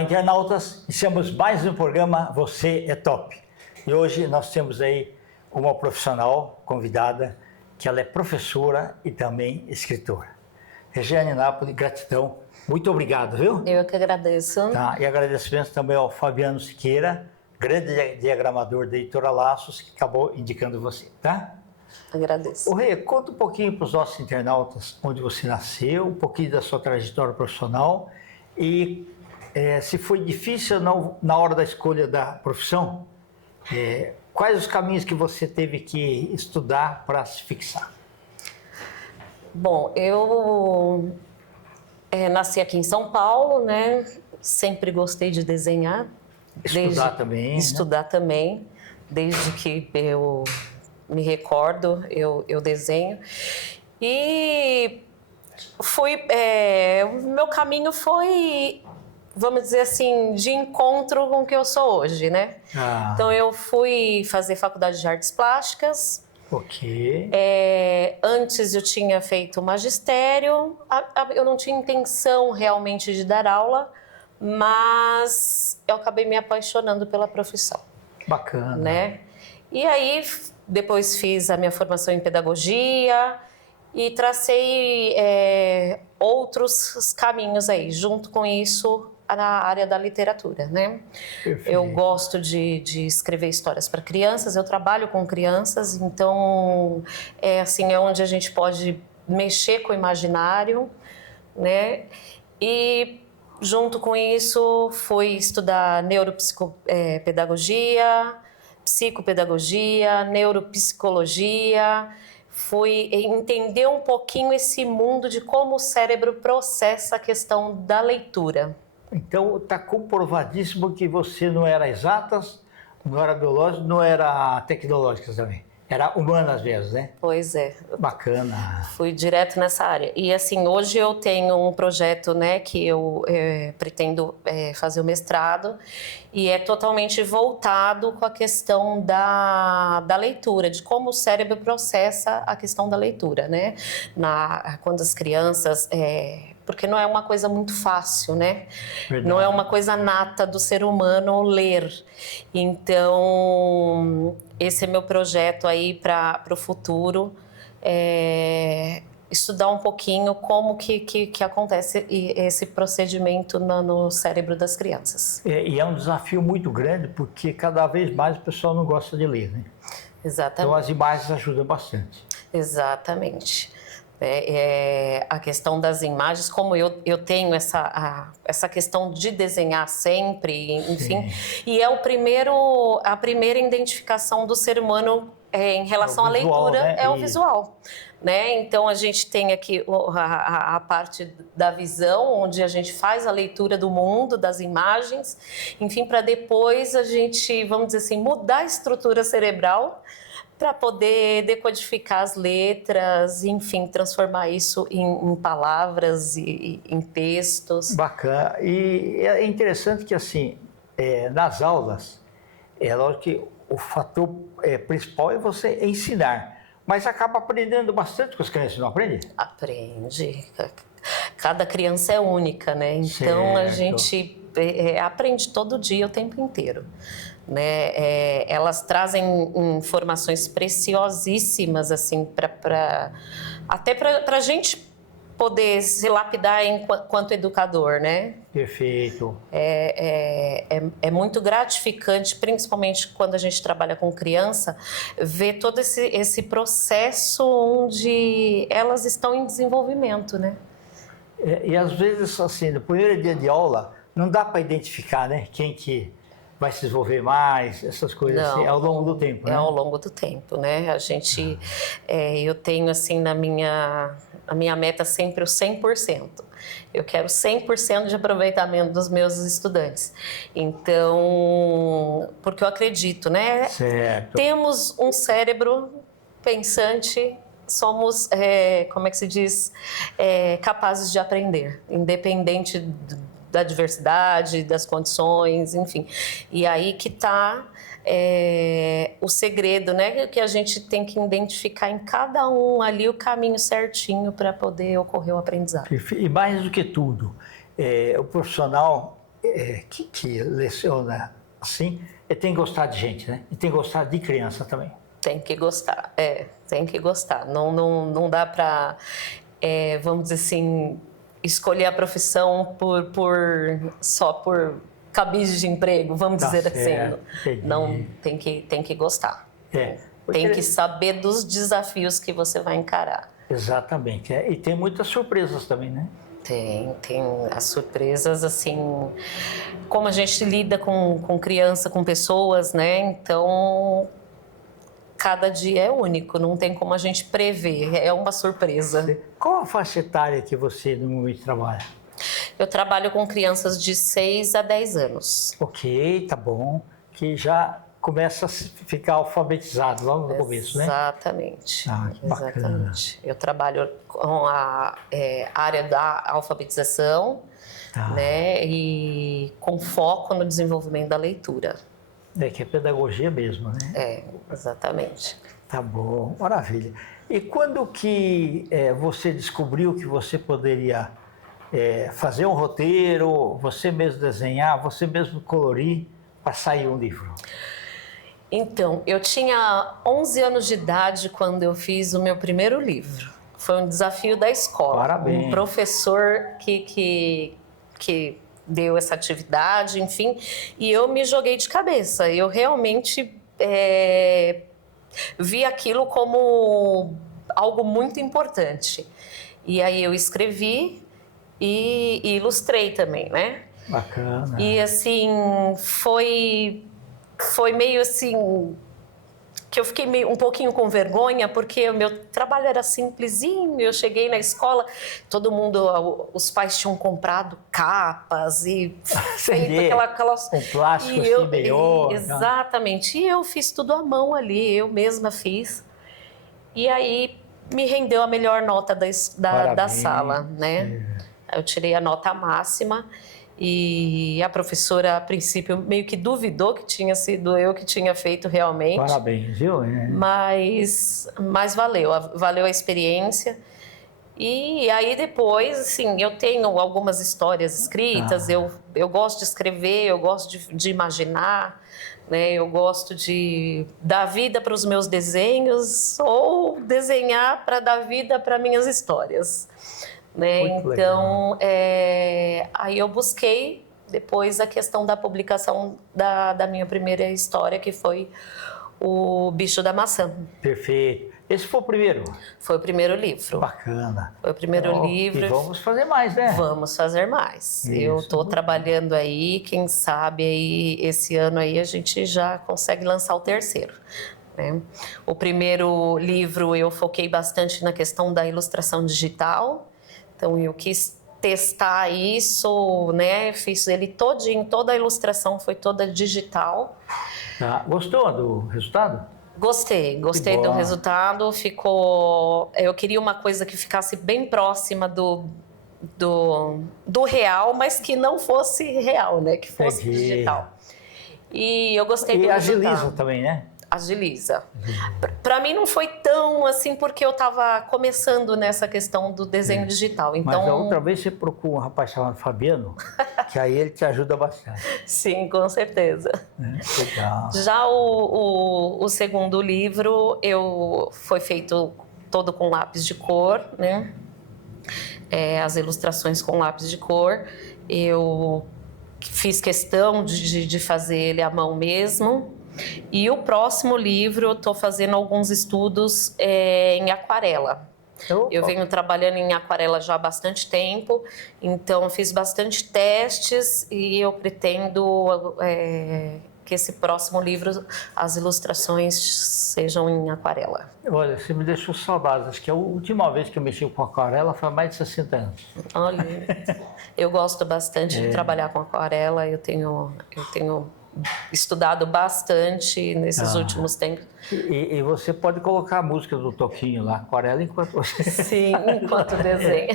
Olá, internautas! Iniciamos mais um programa Você é Top. E hoje nós temos aí uma profissional convidada, que ela é professora e também escritora. Regiane Napoli, gratidão. Muito obrigado, viu? Eu que agradeço. Tá, e agradecimento também ao Fabiano Siqueira, grande diagramador da Editora Laços, que acabou indicando você, tá? Agradeço. Ô Rê, conta um pouquinho para os nossos internautas onde você nasceu, um pouquinho da sua trajetória profissional e se foi difícil ou não na hora da escolha da profissão, quais os caminhos que você teve que estudar para se fixar? Bom, eu nasci aqui em São Paulo, né? Sempre gostei de desenhar. Estudar também, Estudar também. Desde que eu me recordo, eu desenho. E o meu caminho foi, vamos dizer assim, de encontro com o que eu sou hoje, né? Então eu fui fazer faculdade de artes plásticas. Ok. Antes eu tinha feito magistério, eu não tinha intenção realmente de dar aula, mas eu acabei me apaixonando pela profissão. Bacana. Né? E aí depois fiz a minha formação em pedagogia e tracei outros caminhos aí, junto com isso na área da literatura, né? Perfeito. Eu gosto de escrever histórias para crianças, eu trabalho com crianças, então é onde a gente pode mexer com o imaginário, né? E junto com isso fui estudar neuropsicopedagogia, psicopedagogia, neuropsicologia, fui entender um pouquinho esse mundo de como o cérebro processa a questão da leitura. Então, está comprovadíssimo que você não era exatas, não era biológica, não era tecnológica também. Era humana às vezes, né? Pois é. Bacana. Fui direto nessa área. E hoje eu tenho um projeto, né, que eu pretendo fazer o mestrado e é totalmente voltado com a questão da leitura, de como o cérebro processa a questão da leitura, né? Quando as crianças... porque não é uma coisa muito fácil, né? Verdade. Não é uma coisa nata do ser humano ler. Então, esse é meu projeto aí para o futuro, estudar um pouquinho como que acontece esse procedimento no cérebro das crianças. E é um desafio muito grande, porque cada vez mais o pessoal não gosta de ler, né? Exatamente. Então as imagens ajudam bastante. Exatamente. A questão das imagens, como eu tenho essa questão de desenhar sempre, enfim, Sim. e é a primeira identificação do ser humano em relação à visual, leitura, né? o visual. Né? Então a gente tem aqui a parte da visão, onde a gente faz a leitura do mundo, das imagens, enfim, para depois a gente, vamos dizer assim, mudar a estrutura cerebral para poder decodificar as letras, enfim, transformar isso em palavras e em textos. Bacana. E é interessante que, assim, nas aulas, é lógico que o fator principal é você ensinar, mas acaba aprendendo bastante com as crianças, não aprende? Aprende. Cada criança é única, né? Então Certo. A gente aprende todo dia, o tempo inteiro. Né? Elas trazem informações preciosíssimas assim até para a gente poder se lapidar enquanto educador, né? Perfeito. É muito gratificante, principalmente quando a gente trabalha com criança, ver todo esse processo onde elas estão em desenvolvimento, né? E às vezes, assim, no primeiro dia de aula, não dá para identificar, né? Quem que vai se desenvolver mais, essas coisas. Não, assim, ao longo do tempo, né? ao longo do tempo, né? A gente, eu tenho assim na minha meta sempre o 100%. Eu quero 100% de aproveitamento dos meus estudantes. Então, porque eu acredito, né? Certo. Temos um cérebro pensante, somos, como é que se diz, capazes de aprender, independente da diversidade, das condições, enfim. E aí que está o segredo, né? Que a gente tem que identificar em cada um ali o caminho certinho para poder ocorrer o aprendizado. E mais do que tudo, o profissional que leciona assim, tem que gostar de gente, né? E tem que gostar de criança também. Tem que gostar, tem que gostar. Não dá para, vamos dizer assim, escolher a profissão só por cabide de emprego, vamos dizer assim. Entendi. Não, tem que gostar. Tem que saber dos desafios que você vai encarar. Exatamente. E tem muitas surpresas também, né? Tem as surpresas, assim, como a gente lida com criança, com pessoas, né? Então, cada dia é único, não tem como a gente prever, é uma surpresa. Qual a faixa etária que você normalmente trabalha? Eu trabalho com crianças de 6 a 10 anos. Ok, tá bom. Que já começa a ficar alfabetizado logo no começo, né? Exatamente. Que bacana. Exatamente. Eu trabalho com a área da alfabetização, né? E com foco no desenvolvimento da leitura. Que é pedagogia mesmo, né? Exatamente. Tá bom, maravilha. E quando que você descobriu que você poderia fazer um roteiro, você mesmo desenhar, você mesmo colorir para sair um livro? Então, eu tinha 11 anos de idade quando eu fiz o meu primeiro livro. Foi um desafio da escola. Parabéns. Um professor que deu essa atividade, enfim, e eu me joguei de cabeça. Eu realmente vi aquilo como algo muito importante. E aí eu escrevi e ilustrei também, né? Bacana. E assim, foi meio assim, que eu fiquei um pouquinho com vergonha, porque o meu trabalho era simplesinho. Eu cheguei na escola, todo mundo, os pais tinham comprado capas e feito aquelas... Um plástico assim, melhor. Exatamente. E eu fiz tudo à mão ali, eu mesma fiz. E aí me rendeu a melhor nota da sala, né? Eu tirei a nota máxima. E a professora, a princípio, meio que duvidou que tinha sido eu que tinha feito realmente. Parabéns, viu? Mas valeu a experiência. E aí depois, assim, eu tenho algumas histórias escritas, eu gosto de escrever, eu gosto de imaginar, né? Eu gosto de dar vida para os meus desenhos ou desenhar para dar vida para minhas histórias. Né? Então, aí eu busquei depois a questão da publicação da minha primeira história, que foi O Bicho da Maçã. Perfeito. Esse foi o primeiro? Foi o primeiro livro. Bacana. Foi o primeiro livro. E vamos fazer mais, né? Vamos fazer mais. Isso. Eu estou trabalhando aí, quem sabe aí esse ano aí a gente já consegue lançar o terceiro. Né? O primeiro livro eu foquei bastante na questão da ilustração digital. Então, eu quis testar isso, né? Fiz ele todinho, toda a ilustração foi toda digital. Gostou do resultado? Gostei do resultado. Ficou... Eu queria uma coisa que ficasse bem próxima do real, mas que não fosse real, né? Que fosse digital. E eu gostei do resultado. E agiliza também, né? Agiliza. Para mim não foi tão assim, porque eu estava começando nessa questão do desenho digital. Então... Mas a outra vez você procura um rapaz chamado Fabiano, que aí ele te ajuda bastante. Sim, com certeza. Legal. Já o segundo livro foi feito todo com lápis de cor, né? As ilustrações com lápis de cor. Eu fiz questão de fazer ele à mão mesmo. E o próximo livro, eu estou fazendo alguns estudos em aquarela. Eu venho trabalhando em aquarela já há bastante tempo, então eu fiz bastante testes e eu pretendo que esse próximo livro, as ilustrações sejam em aquarela. Olha, você me deixou saudades. Acho que a última vez que eu mexi com aquarela foi há mais de 60 anos. Olha, eu gosto bastante de trabalhar com aquarela, eu tenho estudado bastante nesses últimos tempos. E você pode colocar a música do Toquinho lá, aquarela, enquanto você... Sim, enquanto desenha.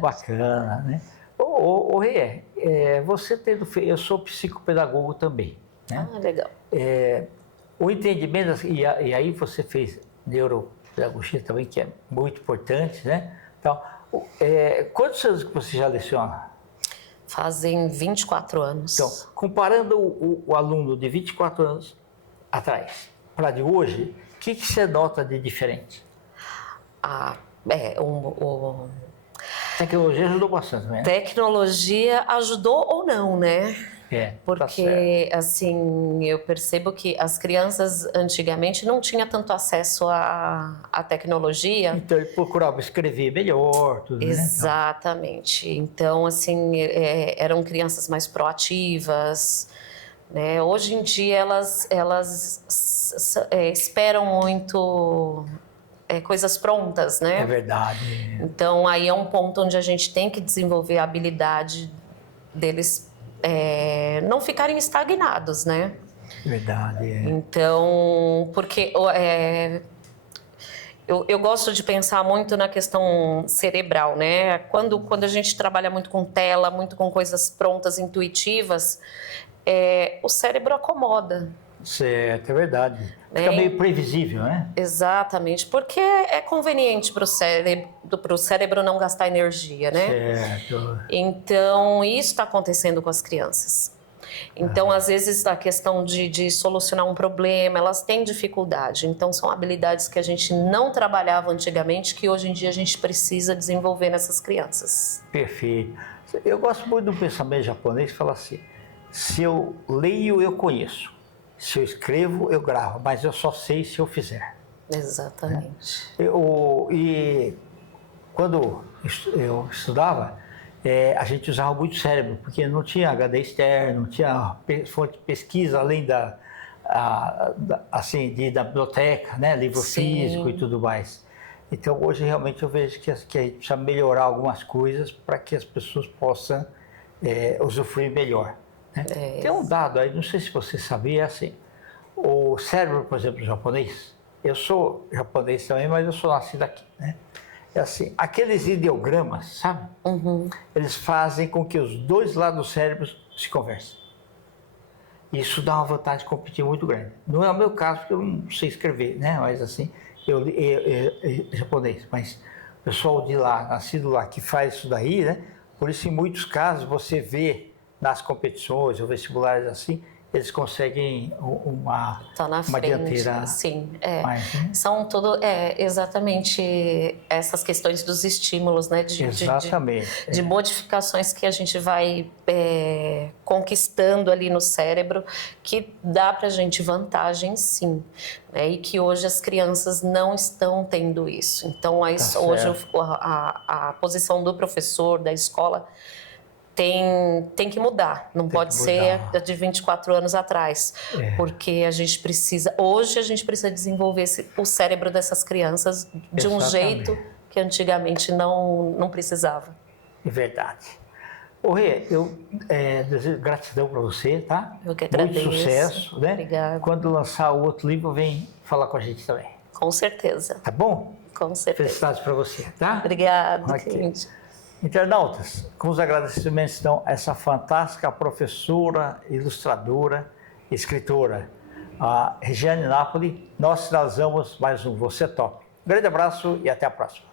Bacana, né? Ô Rê, você tendo feito... Eu sou psicopedagogo também, né? Legal. O entendimento... E aí você fez neuropedagogia também, que é muito importante, né? Então, quantos anos que você já leciona? Fazem 24 anos. Então, comparando o aluno de 24 anos atrás para de hoje, o que você nota de diferente? Tecnologia ajudou bastante, né? Tecnologia ajudou ou não, né? Porque, tá assim, eu percebo que as crianças antigamente não tinham tanto acesso à tecnologia. Então, ele procurava escrever melhor, tudo, Exatamente. Né? Então, assim, eram crianças mais proativas, né? Hoje em dia, elas esperam muito coisas prontas, né? É verdade. Então, aí é um ponto onde a gente tem que desenvolver a habilidade deles não ficarem estagnados, né? Verdade. Então, porque eu gosto de pensar muito na questão cerebral, né? Quando a gente trabalha muito com tela, muito com coisas prontas, intuitivas, o cérebro acomoda. Certo, é verdade. Fica meio previsível, né? Exatamente, porque é conveniente para o cérebro não gastar energia, né? Certo. Então, isso está acontecendo com as crianças. Então, às vezes, a questão de solucionar um problema, elas têm dificuldade. Então, são habilidades que a gente não trabalhava antigamente, que hoje em dia a gente precisa desenvolver nessas crianças. Perfeito. Eu gosto muito do pensamento japonês que fala assim, se eu leio, eu conheço. Se eu escrevo, eu gravo, mas eu só sei se eu fizer. Exatamente. E quando eu estudava, a gente usava muito cérebro, porque não tinha HD externo, não tinha fonte de pesquisa além da biblioteca, né? Livro físico e tudo mais. Então, hoje, realmente, eu vejo que a gente precisa melhorar algumas coisas para que as pessoas possam usufruir melhor. Né? Tem um dado aí, não sei se você sabia, assim, o cérebro, por exemplo, japonês, eu sou japonês também, mas eu sou nascido aqui, né? É assim, aqueles ideogramas, sabe? Uhum. Eles fazem com que os dois lados do cérebro se conversem. Isso dá uma vantagem competitiva muito grande. Não é o meu caso, porque eu não sei escrever, né? Mas assim, eu japonês, mas o pessoal de lá, nascido lá, que faz isso daí, né? Por isso, em muitos casos, você vê nas competições ou vestibulares assim, eles conseguem uma dianteira. Sim, mais, né? São exatamente essas questões dos estímulos, né? De modificações que a gente vai conquistando ali no cérebro, que dá pra gente vantagem, sim. Né? E que hoje as crianças não estão tendo isso. Então, hoje a posição do professor, da escola, tem que mudar, não pode ser de 24 anos atrás, porque hoje a gente precisa desenvolver o cérebro dessas crianças de um jeito que antigamente não precisava. É verdade. Ô Rê, eu desejo gratidão para você, tá? Eu que agradeço. Muito sucesso, né? Obrigada. Quando lançar o outro livro, vem falar com a gente também. Com certeza. Tá bom? Com certeza. Felicidades para você, tá? Obrigada. Internautas, com os agradecimentos então a essa fantástica professora, ilustradora, escritora, a Regiane Napoli, nós finalizamos mais um Você Top. Um grande abraço e até a próxima.